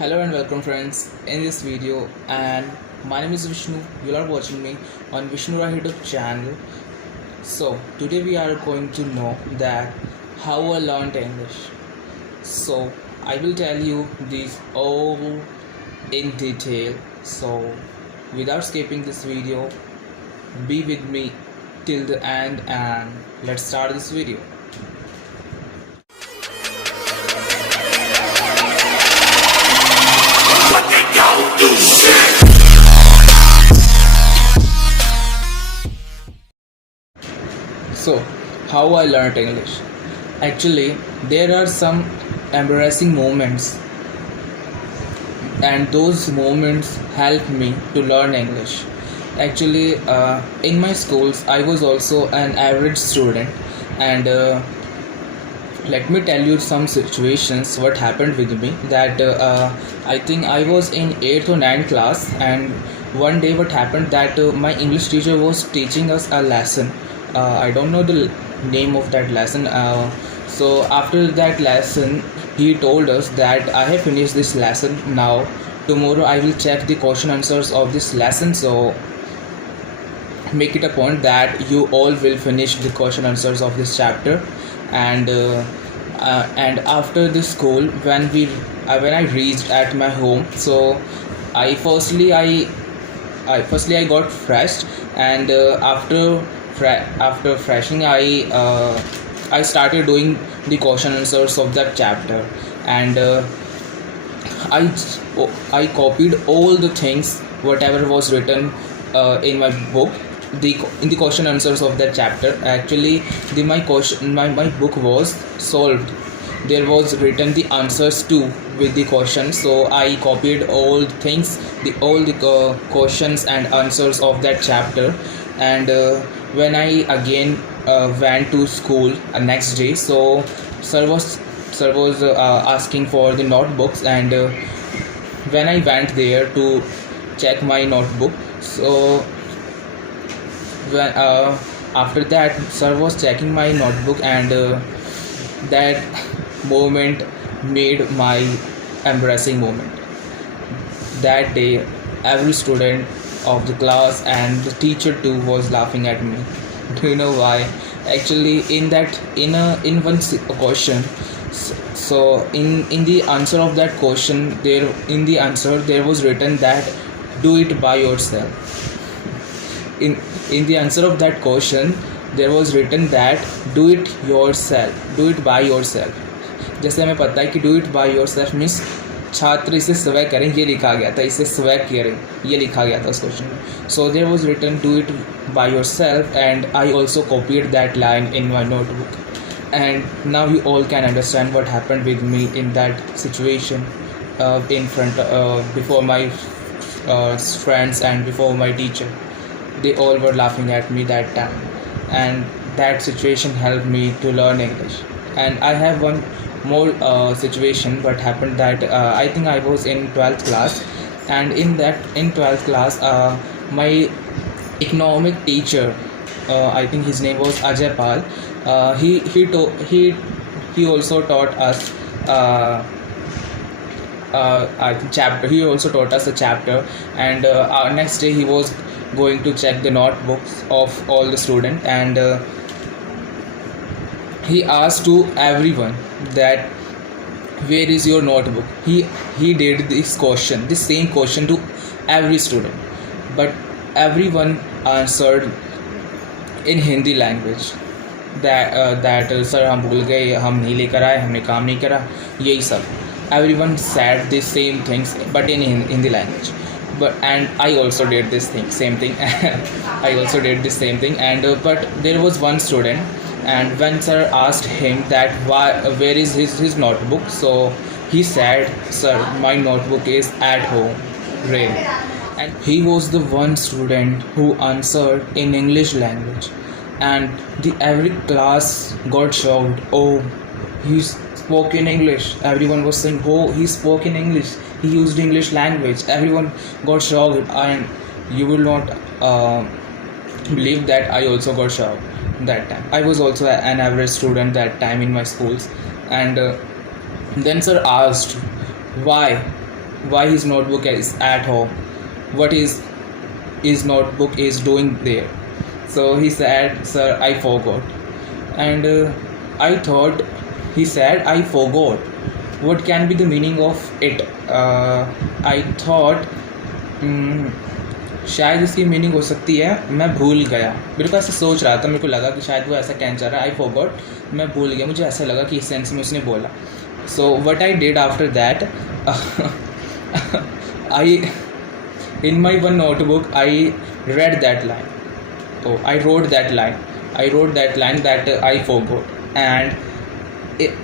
Hello and welcome friends in this video, and my name is Vishnu. You are watching me on Vishnu Rai YouTube channel. So today we are going to know that how I learned English. So I will tell you this all in detail. So without skipping this video, be with me till the end and let's start this video. So, how I learned English? Actually, there are some embarrassing moments, and those moments helped me to learn English. Actually, in my schools, I was also an average student, and let me tell you some situations what happened with me. That I think I was in 8th or 9th class, and one day what happened that my English teacher was teaching us a lesson. I don't know the name of that lesson. So after that lesson, he told us that I have finished this lesson now. Tomorrow I will check the question answers of this lesson. So make it a point that you all will finish the question answers of this chapter. And after the school, when I reached at my home, so I firstly I got fresh, and after freshing I started doing the question answers of that chapter, and I I copied all the things whatever was written in my book, in the question answers of that chapter. Actually, my book was solved. There was written the answers too with the questions, so I copied all things, all the questions and answers of that chapter. And when I again went to school next day, so sir was asking for the notebooks, and when I went there to check my notebook, so when after that sir was checking my notebook, and that moment made my embarrassing moment. That day every student of the class and the teacher too was laughing at me. Do you know why? Actually, in one question, so in the answer of that question, there in the answer there was written that do it by yourself. In the answer of that question there was written that do it yourself, do it by yourself. जैसे हमें पता है कि do it by yourself means छात्र इसे स्वयं करें, ये लिखा गया था, इसे स्वयं करें ये लिखा गया था उस क्वेश्चन में. So there was written do it by yourself, and I also copied that line in my notebook. And now you all can understand what happened with me in that situation, in front before my friends and before my teacher. They all were laughing at me that time, and that situation helped me to learn English. And I have one more situation what happened that I think I was in 12th class, and in 12th class my economic teacher, I think his name was Ajay Pal. He also taught us I think chapter. He also taught us a chapter, and our next day he was going to check the notebooks of all the students, and he asked to everyone that where is your notebook. He did this same question to every student, but everyone answered in Hindi language that sir हम भूल गए, हम नहीं लेकर आए, हमने काम नहीं करा, यही सब. Everyone said the same things but in Hindi language. And I also did this same thing. I also did the same thing, and but there was one student, and when sir asked him that where is his notebook, so he said, sir, my notebook is at home, rain. And he was the one student who answered in English language, and the every class got shocked. Oh, he spoke in English. Everyone was saying, oh, he spoke in English, he used English language. Everyone got shocked, and you will not believe that I also got shocked that time. I was also an average student that time in my schools, and then sir asked why why his notebook is at home, what his notebook is doing there. So he said, "Sir, I forgot." And I thought, he said, "I forgot. What can be the meaning of it?" I thought, शायद इसकी meaning हो सकती है मैं भूल गया। मेरे को ऐसा सोच रहा था, मेरे को लगा कि शायद वो ऐसा कहना चाह रहा है, आई फॉरगॉट, मैं भूल गया। मुझे ऐसा लगा कि इस सेंस में उसने बोला। So what I did after that, I in my one notebook I read that line. Oh, I wrote that line that I forgot. And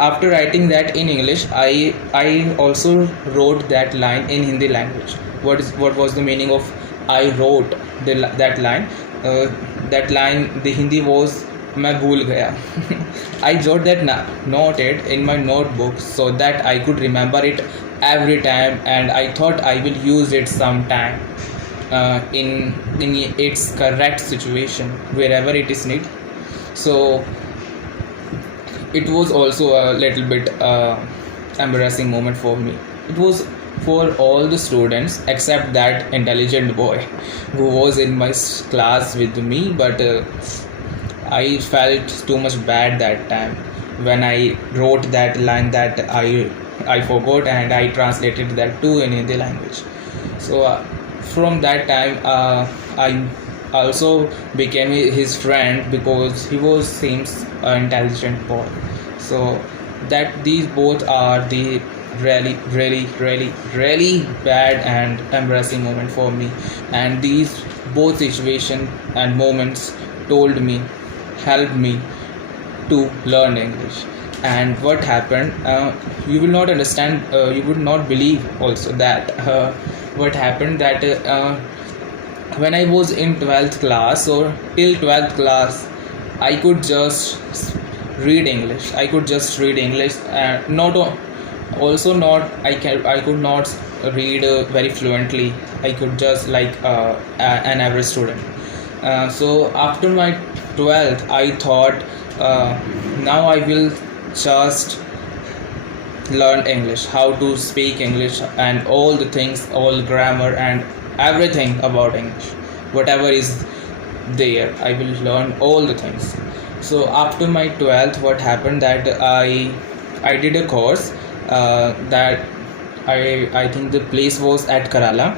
after writing that in English, I also wrote that line in Hindi language. What was the meaning of I wrote that line? That line, the Hindi was मैं भूल गया. I jot that noted in my notebook so that I could remember it every time, and I thought I will use it sometime in its correct situation wherever it is needed. So it was also a little bit embarrassing moment for me. It was for all the students except that intelligent boy who was in my class with me, but I felt too much bad that time when I wrote that line that I forgot, and I translated that too in Hindi language. So from that time I also became his friend because he was seems an intelligent boy. So that these both are the really bad and embarrassing moment for me, and these both situation and moments helped me to learn English. And what happened, you will not understand, you would not believe also that what happened that when I was in 12th class, or till 12th class, I could just read English. Not also not I could not read very fluently. I could just like an average student. So after my 12th, I thought now I will just learn English, how to speak English, and all the things, all grammar and everything about English, whatever is there, I will learn all the things. So after my 12th, what happened that I did a course that I think the place was at Kerala.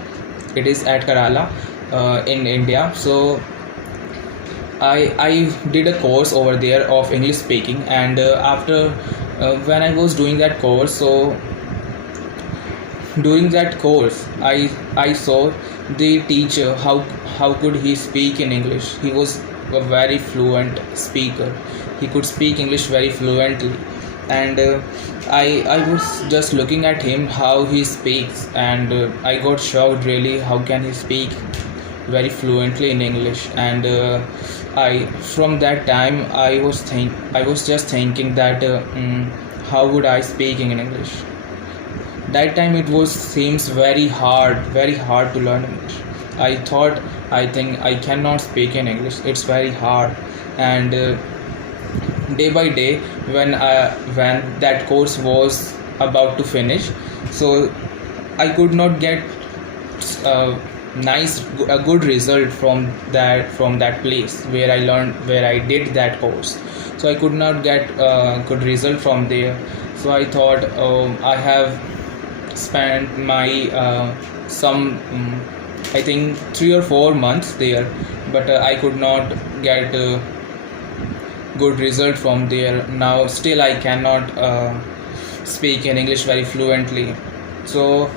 It is at Kerala in India. So I did a course over there of English speaking, and after when I was doing that course, so during that course I saw the teacher, how could he speak in English. He was a very fluent speaker. He could speak English very fluently, and I was just looking at him how he speaks, and I got shocked really, how can he speak very fluently in English. And I from that time I was just thinking that how would I speak in English. That time it was seems very hard to learn English. I think I cannot speak in English, it's very hard. And day by day, when that course was about to finish, so I could not get a good result from that place where I did that course. So I could not get good result from there. So I thought, I have spent my I think 3 or 4 months there, but I could not get good result from there. Now still I cannot speak in English very fluently. So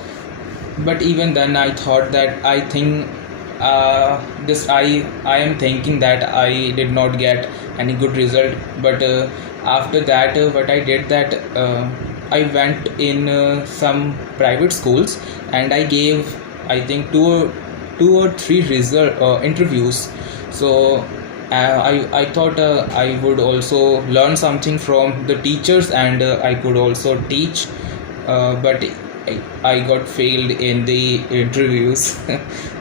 but even then I thought that I think this I am thinking that I did not get any good result. But after that, what I did that I went in some private schools, and I gave, I think, two or three interviews. So I thought I would also learn something from the teachers, and I could also teach, but I got failed in the interviews.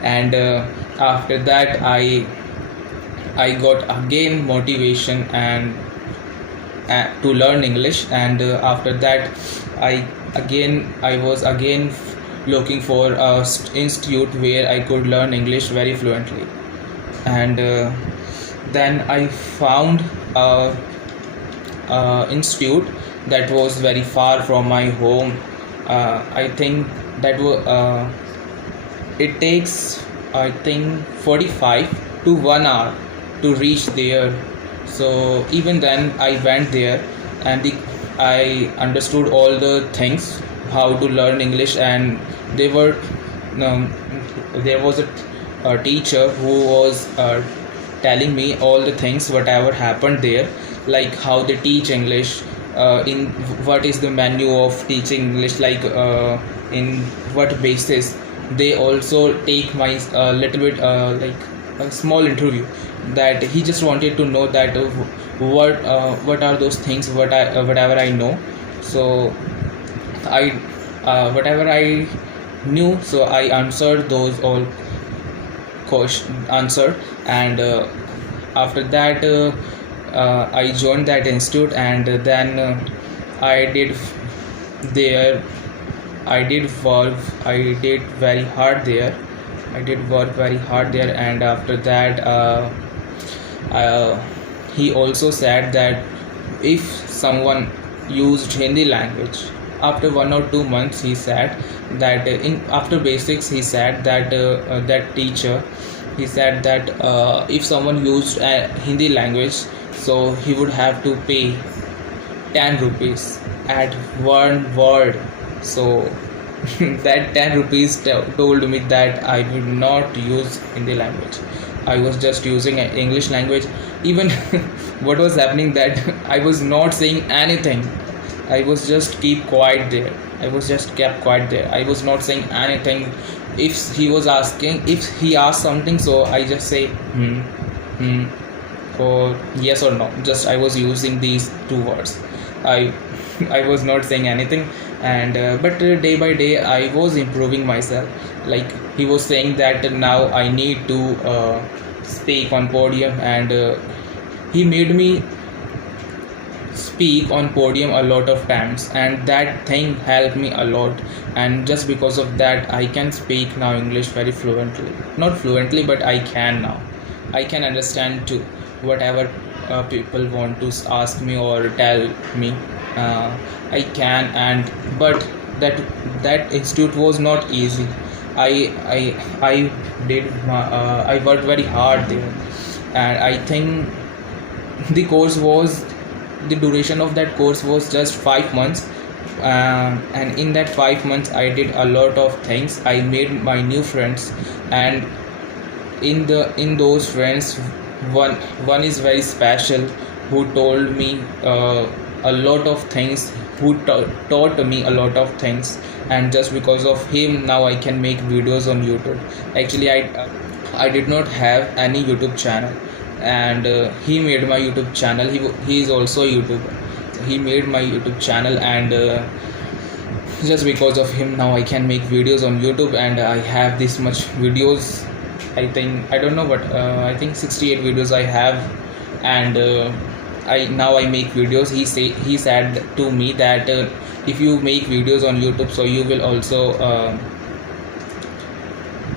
And after that I got again motivation and to learn English. And after that I was again looking for a institute where I could learn English very fluently. And then I found a, institute that was very far from my home. I think that it takes, I think, 45 to 1 hour to reach there. So even then I went there, and I understood all the things how to learn English. And they were um, there was a teacher who was telling me all the things whatever happened there, like how they teach English, in what is the menu of teaching English, like in what basis. They also take my little bit, like a small interview, that he just wanted to know that what are those things whatever I know. So I whatever I knew, so I answered those all question answered. And after that, I joined that institute. And then I did there I did work I did very hard there. I did work very hard there. And after that, uh, he also said that if someone used Hindi language after 1 or 2 months, he said that in after basics, he said that that teacher, he said that if someone used Hindi language, so he would have to pay 10 rupees at one word. So that 10 rupees told me that I would not use Hindi language. I was just using English language. Even what was happening, that I was not saying anything. I was just keep quiet there. I was just kept quiet there. I was not saying anything. If he asked something, so I just say hmm, or yes or no. Just I was using these two words. I I was not saying anything. And but day by day I was improving myself. Like, he was saying that now I need to speak on podium. And he made me speak on podium a lot of times, and that thing helped me a lot. And just because of that, I can speak now English very fluently. Not fluently, but I can now. I can understand too whatever people want to ask me or tell me. uh, I can. And but that institute was not easy. I did I worked very hard there. And I think the course was the duration of that course was just 5 months. And in that 5 months I did a lot of things. I made my new friends. And in those friends, one is very special, who told me a lot of things, who taught me a lot of things. And just because of him, now I can make videos on YouTube. Actually, I did not have any YouTube channel. And he made my YouTube channel. He is also a YouTuber. So he made my YouTube channel. And just because of him, now I can make videos on YouTube. And I have this much videos. I don't know, but I think 68 videos I have. And I make videos. He said to me that if you make videos on YouTube, so you will also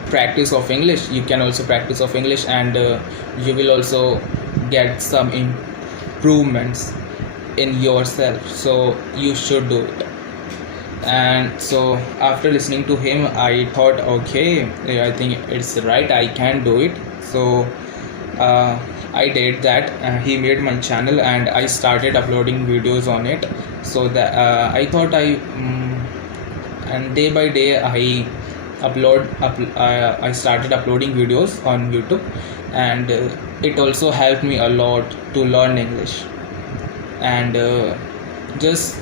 practice of English. You can also practice of English. And you will also get some improvements in yourself. So you should do it. And so after listening to him, I thought, okay, I think it's right, I can do it. So I did that. He made my channel, and I started uploading videos on it. So that I thought and day by day I started uploading videos on YouTube. And it also helped me a lot to learn English. And just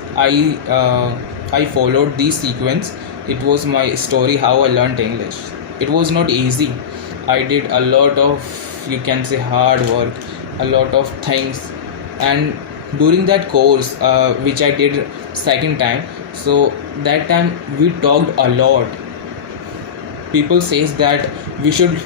I followed this sequence. It was my story how I learned English. It was not easy. I did a lot of, you can say, hard work, a lot of things. And during that course, which I did second time, so that time we talked a lot. People says that we should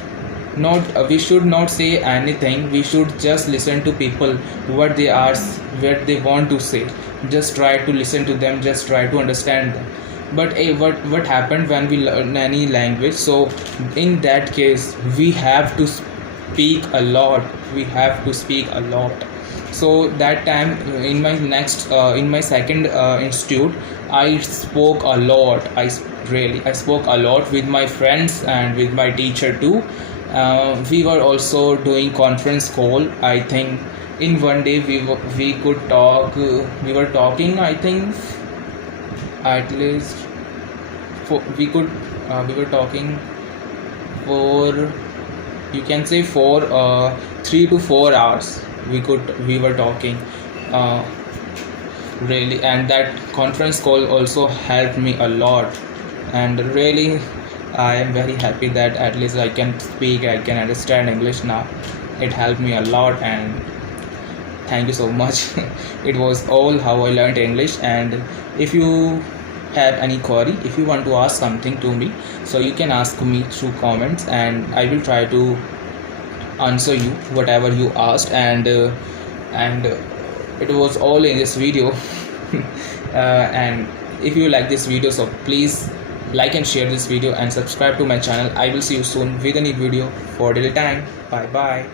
not say anything. We should just listen to people, what they are, what they want to say. Just try to listen to them, just try to understand them. But what happened when we learn any language? So in that case, we have to speak a lot. We have to speak a lot. So that time, in my second institute, I spoke a lot. I spoke a lot with my friends and with my teacher too. We were also doing conference call. I think in one day we could talk. We were talking, I think, at least for we were talking for, you can say, for 3 to 4 hours. We were talking, uh, really, and that conference call also helped me a lot. And really, I am very happy that at least I can speak, I can understand English now. It helped me a lot, and thank you so much. It was all how I learned English. And if you have any query, if you want to ask something to me, so you can ask me through comments, and I will try to answer you whatever you asked. And it was all in this video. And if you like this video, so please like and share this video and subscribe to my channel. I will see you soon with a new video. For till time, bye bye.